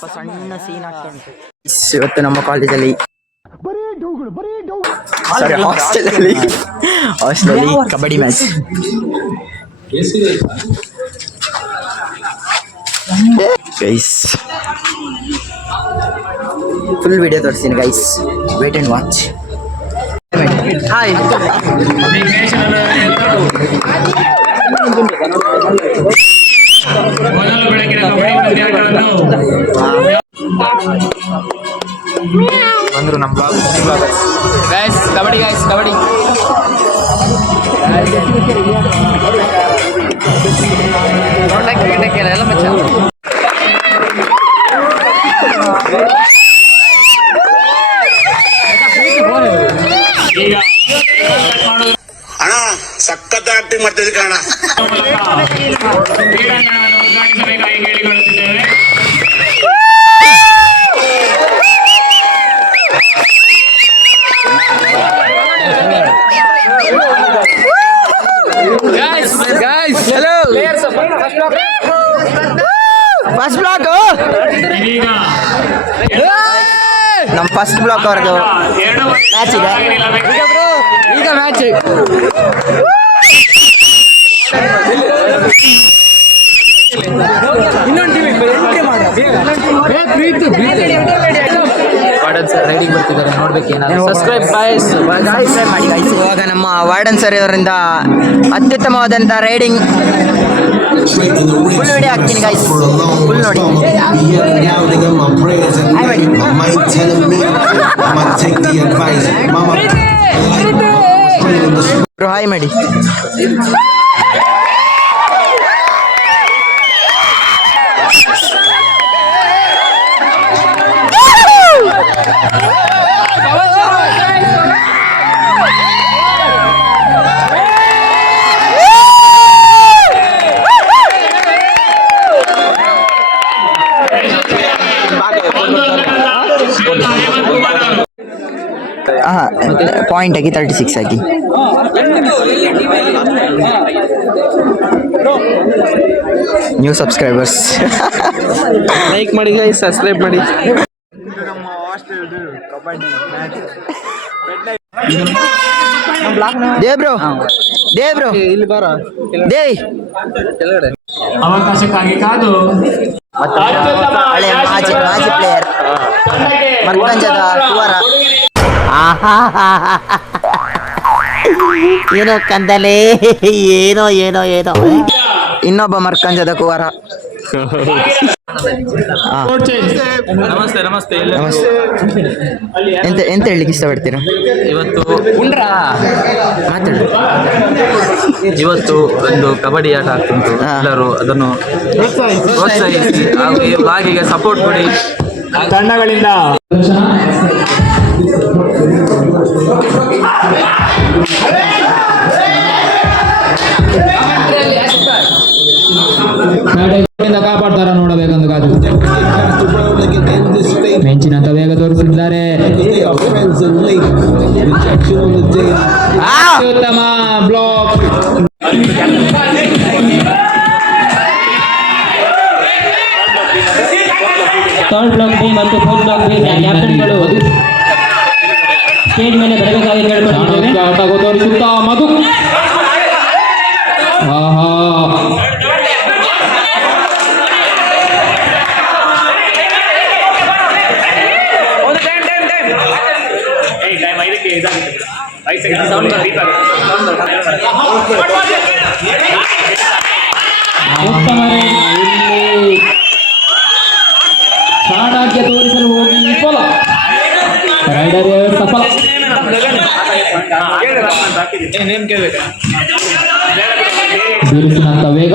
ಸಣ್ಣ ಸೀನ್ ಆಗ್ತಾ ಉಂಟು ಇವತ್ತು ನಮ್ಮ ಕಾಲೇಜಲ್ಲಿ, ಸಾರಿ ಹಾಸ್ಟೆಲಲ್ಲಿ kabaddi match. Guys full video ತೋರಿಸ್ತೀನಿ guys, wait and watch. Hi ಬಂದ್ರು ನಮ್ಮ ಗೈಸ್. ಕಬಡ್ಡಿ ಗೈಸ್, ಕಬಡ್ಡಿ ಎಲ್ಲ ಮಚ್ಚ. ಅಣ್ಣ ಸಖತ್ ಆಕ್ಟಿಂಗ್ ಮಾಡ್ತಿದ್ದೆ ಕಣ. ಫಸ್ಟ್ ಬ್ಲಾಕ್ ನಮ್ಮ ಫಸ್ಟ್ ಬ್ಲಾಕ್ ಅವ್ರದ್ದು ಮ್ಯಾಚ್ ಇದೆ ಈಗ ಮ್ಯಾಚ್. ವಾರ್ಡನ್ ಸರ್ ರೈಡಿಂಗ್ ಬರ್ತಿದ್ದಾರೆ, ನೋಡ್ಬೇಕು ಏನಾದ್ರು. ಸಬ್ಸ್ಕ್ರೈಬ್ ಮಾಡಿ ಗೈಸ್. ಇವಾಗ ನಮ್ಮ ವಾರ್ಡನ್ ಸರ್ ಅವರಿಂದ ಅತ್ಯುತ್ತಮವಾದಂಥ ರೈಡಿಂಗ್ ಫುಲ್ ವಿಡಿಯೋ ಹಾಕ್ತೀನಿ ಗೈಸ್, ಫುಲ್ ನೋಡಿ. ಹಾಯ್ ಮಾಡಿ. ಪಾಯಿಂಟ್ ಆಗಿ 36 ಆಗಿ. ನ್ಯೂ ಸಬ್ಸ್ಕ್ರೈಬರ್ಸ್ ಲೈಕ್ ಮಾಡಿ ಗೈಸ್, ಸಬ್ಸ್ಕ್ರೈಬ್ ಮಾಡಿ. ದೇವ್ರು ಇಲ್ಲಿ ಬಾರ ದೇಯ್ ಅವಕಾಶಕ್ಕಾಗಿ ಕಾದು ಹಳೆ ಮಾಜಿ ಪ್ಲೇಯರ್ ಮರ್ಕಂಜದ ಕುವರ. ಏನೋ ಕಂದಲೆ, ಏನೋ ಏನೋ ಏನೋ ಇನ್ನೊಬ್ಬ ಮರ್ಕಂಜದ ಕುವರ. ನಮಸ್ತೆ ನಮಸ್ತೆ ನಮಸ್ತೆ. ಎಂತ ಹೇಳಲಿಕ್ಕೆ ಇಷ್ಟಪಡ್ತೀರಾ? ಮಾತಾಡು. ಇವತ್ತು ಒಂದು ಕಬಡ್ಡಿ ಆಟ ಆಗ್ತುಂಟು, ಎಲ್ಲರೂ ಅದನ್ನು ಪ್ರೋತ್ಸಾಹಿಸಿ ಹಾಗೂ ಈ ಭಾಗಿಗೆ ಸಪೋರ್ಟ್ ಕೊಡಿ ತಂಡಗಳಿಂದ. ಕಾಪಾಡ್ತಾರ ನೋಡಬೇಕಂದು ಕಾದು ಮೆಂಚಿನಂತ ವೇಗ ತೋರಿಸಿದ್ದಾರೆ. ಉತ್ತಮ ಬ್ಲಾಕ್. ಥರ್ಡ್ ಬ್ಲಾಕ್ ಬಿ ಮತ್ತು ಫೋರ್ತ್ ಬ್ಲಾಕ್ ಬಿ ಕ್ಯಾಪ್ಟನ್ಗಳು ಸ್ಟೇಜ್ ಮೇಲೆ ಬರಬೇಕಾಗಿ ಕೇಳ್ಕೊಂಡು ತೋರಿಸುತ್ತಾ ಮಧು. ಚಾಣಾಕ್ಯ ತೋರಿಸಲು ಹೋಗಿ ವಿಫಲ, ರೈಡರ್ ಸಫಲ. ಬಿರುಸಿನಂತ ವೇಗ,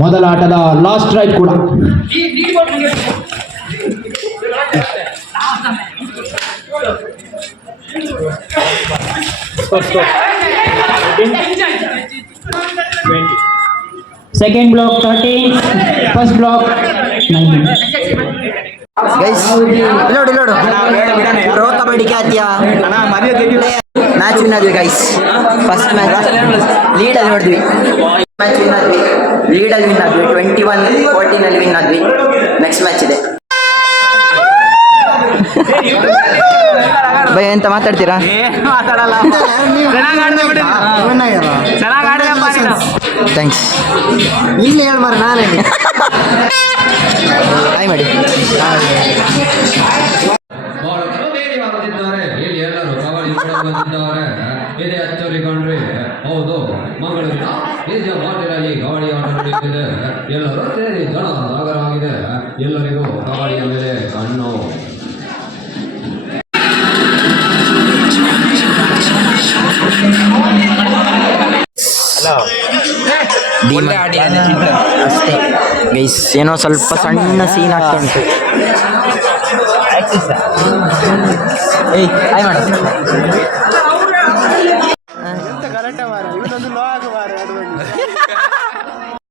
ಮೊದಲ ಆಟದ ಲಾಸ್ಟ್ ರೈಡ್ ಕೂಡ. Second block 13, first block guys ನೋಡು ನೋಡು ಪ್ರೋ ಕಬಡ್ಡಿ ಖ್ಯಾತಿಯ ಮ್ಯಾಚ್ ವಿನ್ ಆದ್ವಿ ಗೈಸ್. ಫಸ್ಟ್ ಮ್ಯಾಚ್ ಲೀಡಲ್ಲಿ ನೋಡಿದ್ವಿ, ಮ್ಯಾಚ್ ವಿನ್ ಆದ್ವಿ, ಲೀಡಲ್ಲಿ ವಿನ್ ಆದ್ವಿ, 21-14 ವಿನ್ ಆದ್ವಿ. ನೆಕ್ಸ್ಟ್ ಮ್ಯಾಚ್ ಇದೆ. ಭಯ ಎಂತ ಮಾತಾಡ್ತೀರಾ? ಥ್ಯಾಂಕ್ಸ್. ಇಲ್ಲಿ ಹೇಳ ಮಾರ ನಾನೇ ಹಾಯ್ ಮಾಡಿ. ಇಲ್ಲಿ ಎಲ್ಲರೂ ಕಬಡ್ಡಿ ಬಂದಿದ್ದಾರೆ. ಇದೇ ಅಚ್ಚರಿ ಕಂಡ್ರಿ. ಹೌದು, ಮಂಗಳೂರಿನ ನಿಜ ಮಾತಿನಲ್ಲಿ ಕಬಡ್ಡಿ ಆಟ ನಡೆಯುತ್ತಿದೆ. ಎಲ್ಲರೂ ಸೇರಿ ಜನ ಸಾಗರವಾಗಿದೆ. ಎಲ್ಲರಿಗೂ ಕಬಡ್ಡಿಯ ಮೇಲೆ ಕಣ್ಣು. ಅಷ್ಟೇ ಗೈಸ್, ಏನೋ ಸ್ವಲ್ಪ ಸಣ್ಣ ಸೀನ್ ಆಗ್ತಾ ಉಂಟು. ಏಯ್ ಹಾಯ್ ಮಾಡು.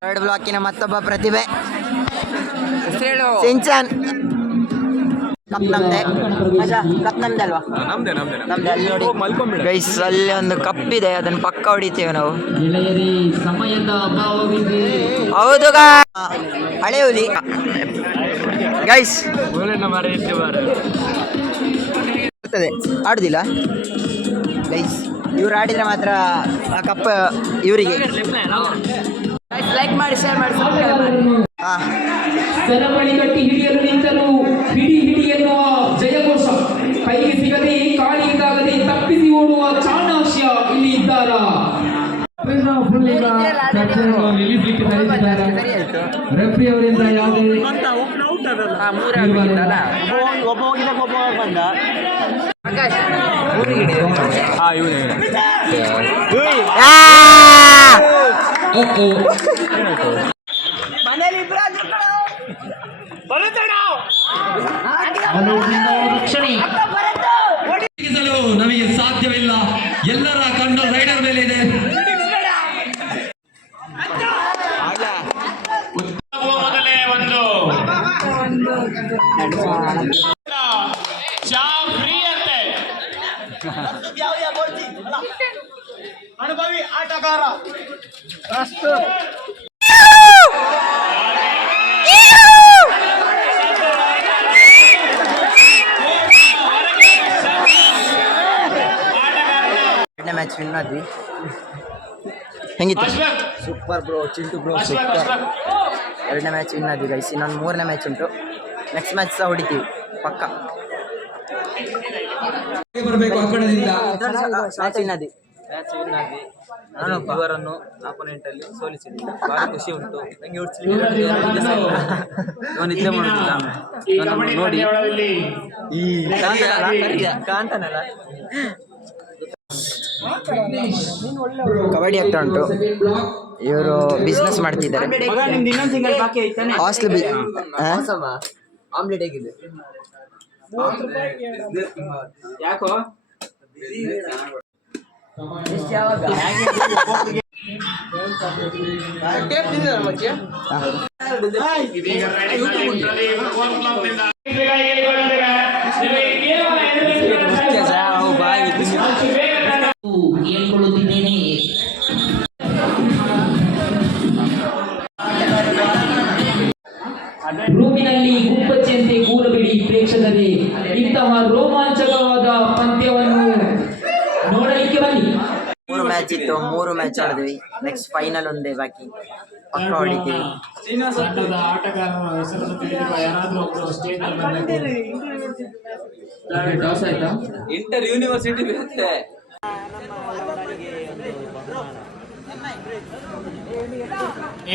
ಥರ್ಡ್ ಬ್ಲಾಕಿನ ಮತ್ತೊಬ್ಬ ಪ್ರತಿಭೆ ಸಿಂಚನ್. ಕಪ್ ನಮ್ದೆ, ಕಪ್ ನಮ್ದೆ ಅಲ್ವಾ? ನಮ್ದೆ ಅಲ್ಲಿ ನೋಡಿ ಗೈಸ್, ಅಲ್ಲಿ ಒಂದು ಕಪ್ ಇದೆ, ಅದನ್ನ ಪಕ್ಕ ಹೊಡಿತೇವೆ ನಾವು. ಹೌದು ಹಳೆ ಹುಲಿ ಗೈಸ್. ಆಡುದಿಲ್ಲ ಗೈಸ್, ಇವ್ರು ಆಡಿದ್ರೆ ಮಾತ್ರ ಆ ಕಪ್ ಇವರಿಗೆ. ಲೈಕ್ ಮಾಡಿ, ಶೇರ್ ಮಾಡಿ, ಸಬ್ಸ್ಕ್ರೈಬ್ ಮಾಡಿ. ಸರಪಳಿ ಕಟ್ಟಿ ಹಿಡಿಯಲು ನಿಂತನು, ಹಿಡಿ ಹಿಡಿ ಎನ್ನುವ ಜಯಘೋಷ. ಕೈಗೆ ಸಿಗದೆ ಕಾಲಿಯಿಂದಾಗದೆ ತಪ್ಪಿಸಿ ಓಡುವ ಚಾಣಾಕ್ಷ್ಯ ಇಲ್ಲಿ ಇದ್ದಾರ. ರೆಫ್ರಿ ಅವರಿಂದ ಯಾವುದೇ ನಮಗೆ ಸಾಧ್ಯವಿಲ್ಲ. ಎಲ್ಲರ ಕಣ್ಣು ರೈಡರ್ ಮೇಲೆ ಇದೆ. ಮೊದಲೇ ಒಂದು ಅನುಭವಿ ಆಟಗಾರ ಮ್ಯಾಚ್ ವಿನ್ ಆದ್ವಿ. ಹೆಂಗಿತ್ತು? Super bro, Chintu bro super. ಎರಡನೇ ಮ್ಯಾಚ್ ವಿನ್ ಆದ್ವಿ ಗೈಸ್. ಇನ್ನೊಂದು ಮೂರನೇ ಮ್ಯಾಚ್ ಉಂಟು. ನೆಕ್ಸ್ಟ್ ಮ್ಯಾಚ್ ಸಹ ಹೊಡಿತೀವಿ ಪಕ್ಕ. ಬರಬೇಕು ಆ ಕಡೆಯಿಂದ. ಮ್ಯಾಚ್ ವಿನ್ ಆದ್ವಿ. ನಾನು ಇವರನ್ನು ಆಪೋನೆಂಟ್ ಅಲ್ಲಿ ಸೋಲಿಸಿದ್ದೀನಿ. ಬಹಳ ಖುಷಿ ಉಂಟು ನಂಗೆ. ನಾನು ನಿದ್ದೆ ಮಾಡುತ್ತಿಲ್ಲ, ನನ್ನನ್ನು ನೋಡಿ ಈ ಕಾಂತಾನಲ್ಲ. ಕಬಡ್ಡಿ ಆಗ್ತಾ ಉಂಟು. ಇವರು ಬಿಸ್ನೆಸ್ ಮಾಡ್ತಿದ್ದಾರೆ. ಹಾಸ್ಟೆಲ್ ಆಮ್ಲೆಟ್ ಹೇಗಿದೆ? ಯಾಕೋ ಹೇಳ್ಕೊಳ್ಳುತ್ತಿದ್ದೇನೆ. ರೂಮಿನಲ್ಲಿ ಗುಪ್ಪಚ್ಚೆಯಂತೆ ಕೂರಬೇಡಿ ಪ್ರೇಕ್ಷಕರೇ. ಇಂತಹ ರೋಮಾಂಚಕವಾದ ಪಂದ್ಯವನ್ನು ನೋಡಲಿಕ್ಕೆ ಬನ್ನಿ. 3 ಮ್ಯಾಚ್ ಇತ್ತು, 3 ಮ್ಯಾಚ್ ಆಡಿದ್ವಿ. ನೆಕ್ಸ್ಟ್ ಫೈನಲ್ ಒಂದೇ ಬಾಕಿ, ಪಕ್ಕ ಹೊಡಿತೀವಿ. ತಂಡದ ಆಟಗಾರರ ಹೆಸರನ್ನು ತಿಳಿದಿರುವ ಯಾರಾದರೂ ಒಬ್ಬರು ಸ್ಟೇಜ್ ನಲ್ಲಿ ಬರಬೇಕು. ಟಾಸ್ ಆಯ್ತಾ? ಇಂಟರ್ ಯೂನಿವರ್ಸಿಟಿ ಬರುತ್ತೆ.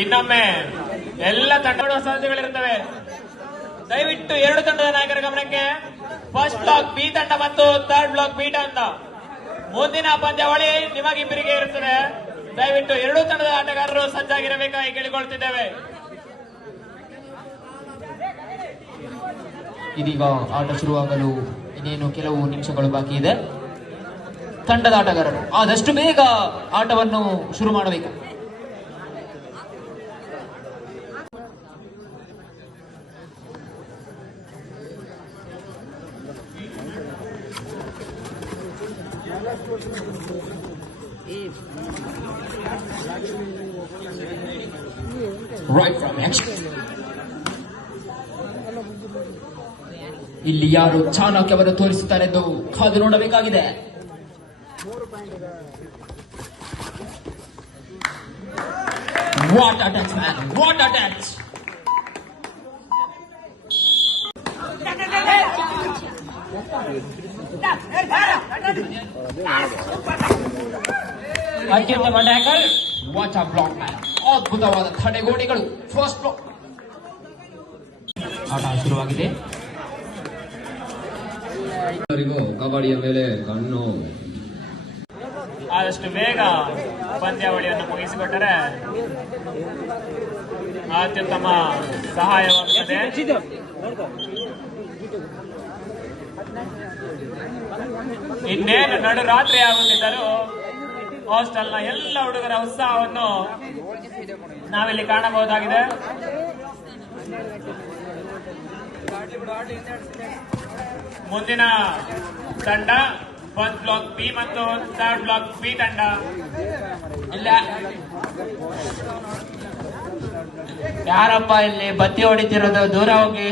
ಇನ್ನೊಮ್ಮೆ ಎಲ್ಲ ತಂಡಗಳ ಸಾಧ್ಯತೆಗಳಿರುತ್ತವೆ. ದಯವಿಟ್ಟು 2 ತಂಡದ ನಾಯಕರ ಗಮನಕ್ಕೆ. ಫಸ್ಟ್ ಬ್ಲಾಕ್ ಬಿ ತಂಡ ಮತ್ತು ಥರ್ಡ್ ಬ್ಲಾಕ್ ಬಿ ತಂಡ. ಮುಂದಿನ ಪಂದ್ಯಾವಳಿ ನಿಮಗಿಬ್ಬರಿಗೆ ಇರುತ್ತದೆ. ದಯವಿಟ್ಟು 2 ತಂಡದ ಆಟಗಾರರು ಸಜ್ಜಾಗಿರಬೇಕಾಗಿ ಕೇಳಿಕೊಳ್ತಿದ್ದೇವೆ. ಇದೀಗ ಆಟ ಶುರುವಾಗಲು ಇನ್ನೇನು ಕೆಲವು ನಿಮಿಷಗಳು ಬಾಕಿ ಇದೆ. ತಂಡದ ಆಟಗಾರರು ಆದಷ್ಟು ಬೇಗ ಆಟವನ್ನು ಶುರು ಮಾಡಬೇಕು. Right from action. ಇಲ್ಲಿ ಯಾರು ಚಾಣಕ್ಯವನ್ನು ತೋರಿಸುತ್ತಾರೆಂದು ಕಾದು ನೋಡಬೇಕಾಗಿದೆ. What a touch, man! What a touch! ಅತ್ಯುತ್ತಮ tackle. What a block, man! ಅದ್ಭುತವಾದ ತಡೆಗೋಡೆಗಳು. First block. ಆಟ ಶುರುವಾಗಿದೆ. ಎಲ್ಲರಿಗೂ ಕಬಡ್ಡಿಯ ಮೇಲೆ ಕಣ್ಣು. ಆದಷ್ಟು ಬೇಗ ಪಂದ್ಯಾವಳಿಯನ್ನು ಮುಗಿಸಿಕೊಟ್ಟರೆ ಅತ್ಯುತ್ತಮ ಸಹಾಯವಾಗುತ್ತದೆ. ಇನ್ನೇನು ನಡು ರಾತ್ರಿ ಆಗುತ್ತಿದ್ದರೂ ಹಾಸ್ಟೆಲ್ನ ಎಲ್ಲ ಹುಡುಗರ ಉತ್ಸಾಹವನ್ನು ನಾವಿಲ್ಲಿ ಕಾಣಬಹುದಾಗಿದೆ. ಮುಂದಿನ ತಂಡ ಫಸ್ಟ್ ಬ್ಲಾಕ್ ಬಿ ಮತ್ತು ಥರ್ಡ್ ಬ್ಲಾಕ್ ಬಿ ತಂಡ. ಇಲ್ಲ ಯಾರಪ್ಪ ಇಲ್ಲಿ ಬತ್ತಿ ಹೊಡಿತಿರೋದು? ದೂರ ಹೋಗಿ.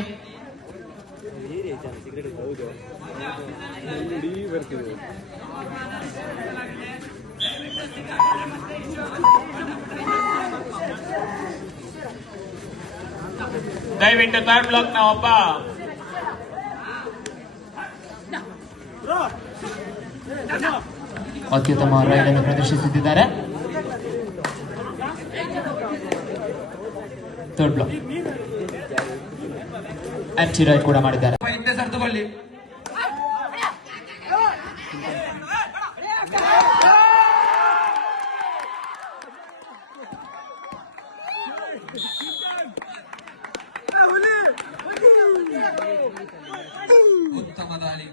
ದಯವಿಟ್ಟು ಥರ್ಡ್ ಬ್ಲಾಕ್ ನ ಒಬ್ಬ ಅತ್ಯುತ್ತಮ ರೈಡ್ ಅನ್ನು ಪ್ರದರ್ಶಿಸುತ್ತಿದ್ದಾರೆ. ಥರ್ಡ್ ಬ್ಲಾಕ್ ಆಂಟಿ ರೈಡ್ ಕೂಡ ಮಾಡಿದ್ದಾರೆ. ಹಿಂದೆ ಸರಿದುಕೊಳ್ಳಿ. ಉತ್ತಮ ದಾಳಿ.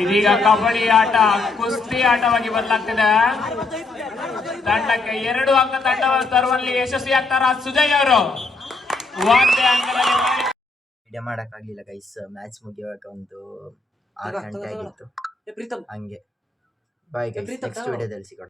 ಇದೀಗ ಕಬಡ್ಡಿ ಆಟ ಕುಸ್ತಿ ಆಟವಾಗಿ ಬದಲಾಗ್ತಿದೆ. ತಂಡಕ್ಕೆ 2 ಅಂಕ ತಂಡವನ್ನು ತರುವಲ್ಲಿ ಯಶಸ್ವಿಯಾಗ್ತಾರ ಸುಜಯ್ ಅವರು. ವಾದ್ಯ ಅಂಕದಲ್ಲಿ ವಿಡಿಯೋ ಮಾಡಕ್ಕಾಗ್ಲಿಲ್ಲ ಗೈಸ್, ಮ್ಯಾಚ್ ಮುಗಿಯುವಾಗ ಒಂದು 6 ಗಂಟೆ ಆಗಿತ್ತು. ಹಂಗೆ ಬಾಯ್ ಗೈಸ್, ನೆಕ್ಸ್ಟ್ ವಿಡಿಯೋದಲ್ಲಿ ಸಿಗೋಣ.